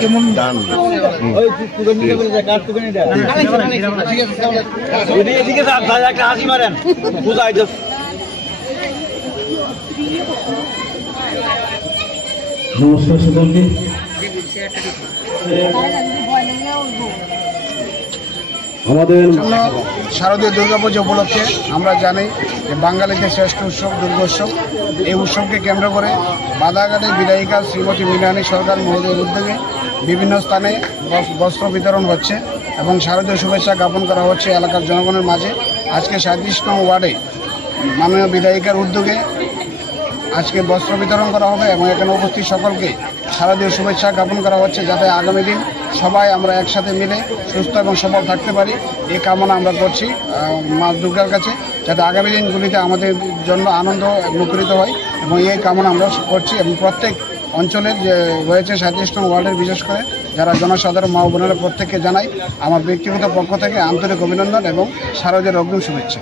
কেমন গান হাসি মারেন বুঝাই নমস্কার সকলকে। আমাদের শারদীয় দুর্গাপূজা উপলক্ষে আমরা জানি যে বাঙালিদের শ্রেষ্ঠ উৎসব দুর্গোৎসব। এই উৎসবকে কেন্দ্র করে বাদাঘাটের বিধায়িকা শ্রীমতী মৃণালী সরকার মহোদয়ের উদ্যোগে বিভিন্ন স্থানে বস্ত্র বিতরণ হচ্ছে এবং শারদীয় শুভেচ্ছা জ্ঞাপন করা হচ্ছে এলাকার জনগণের মাঝে। আজকে 37 নং ওয়ার্ডে মাননীয় বিধায়িকার উদ্যোগে আজকে বস্ত্র বিতরণ করা হবে এবং এখানে উপস্থিত সকলকে শারদীয় শুভেচ্ছা জ্ঞাপন করা হচ্ছে, যাতে আগামী দিন সবাই আমরা একসাথে মিলে সুস্থ এবং সবল থাকতে পারি। এই কামনা আমরা করছি মা দুর্গার কাছে, যাতে আগামী দিনগুলিতে আমাদের জন্য আনন্দ মুখরিত হয় এবং এই কামনা আমরা করছি। এবং প্রত্যেক অঞ্চলের যে রয়েছে 37 নং ওয়ার্ডের বিশেষ করে যারা জনসাধারণ মা বোনেরা প্রত্যেককে জানাই আমার ব্যক্তিগত পক্ষ থেকে আন্তরিক অভিনন্দন এবং শারদীয় অগ্রিম শুভেচ্ছা।